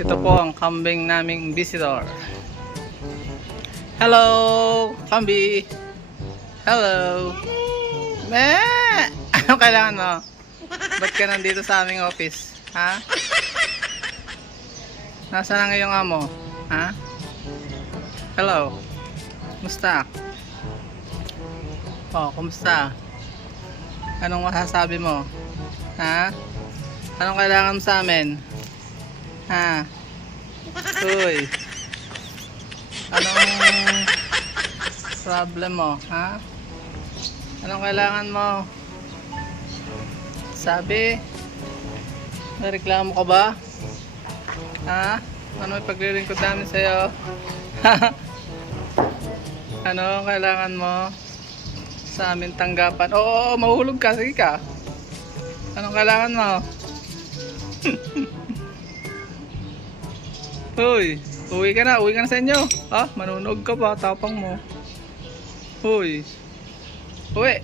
Ito po ang kambing naming visitor. Hello, Kambi. Hello. Anong kailangan mo? Ba't ka nandito sa aming office? Ha? Nasaan ang iyong amo? Ha? Hello. Kumusta? Oh, kumusta? Anong masasabi mo? Ha? Anong kailangan mo sa amin? Ha? Uy. Anong problem mo? Ha? Anong kailangan mo? Sabi? May reklamo ka ba? Ha? Ano may paglilingkod namin sa'yo? Ano ang kailangan mo? Sa amin tanggapan. Oo, mahulog ka. Sige ka. Anong kailangan mo? Hoy, uwi ka na sa inyo. Ha? Manunog ka ba? Tapang mo. Hoy. Uwi.